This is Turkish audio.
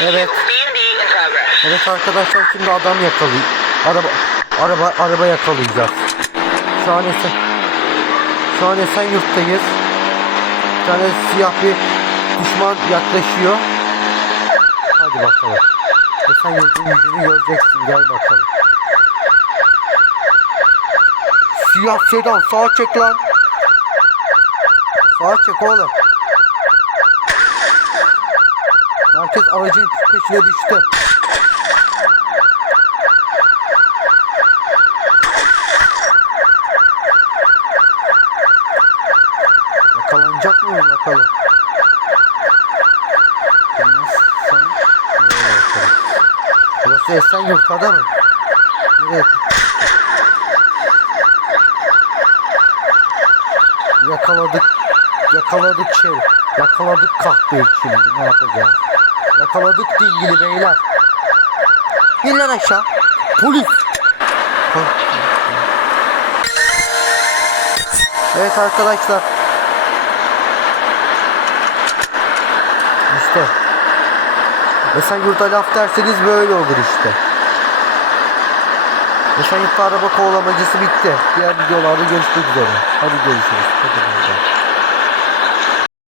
Evet. Evet arkadaşlar şimdi adam yakalıyor. Araba araba araba yakalayacağız. Şu an Esen Şu an Esenyurt'tayız. Bir tane siyah bir düşman yaklaşıyor. Hadi bakalım. Esenyurt'un yüzünü göreceksin gel bakalım. Siyah sedan sağa çek lan. Sağa çek oğlum. Merkez aracın peşine düştü. Yakalanacak mı bakalım. Burası Esenyurt'ta mı? Nereye? Yakaladık. Yakaladık şey. Yakaladık kahveyi şimdi. Ne yapacağız? Yakaladık dingili beyler. İn lan aşağı. Polis. Evet arkadaşlar. İşte. Esenyurt'a laf derseniz böyle olur işte. Esenyurt'ta araba kovalamacısı bitti. Diğer videolarda görüşmek üzere. Hadi görüşürüz. Hadi bakalım.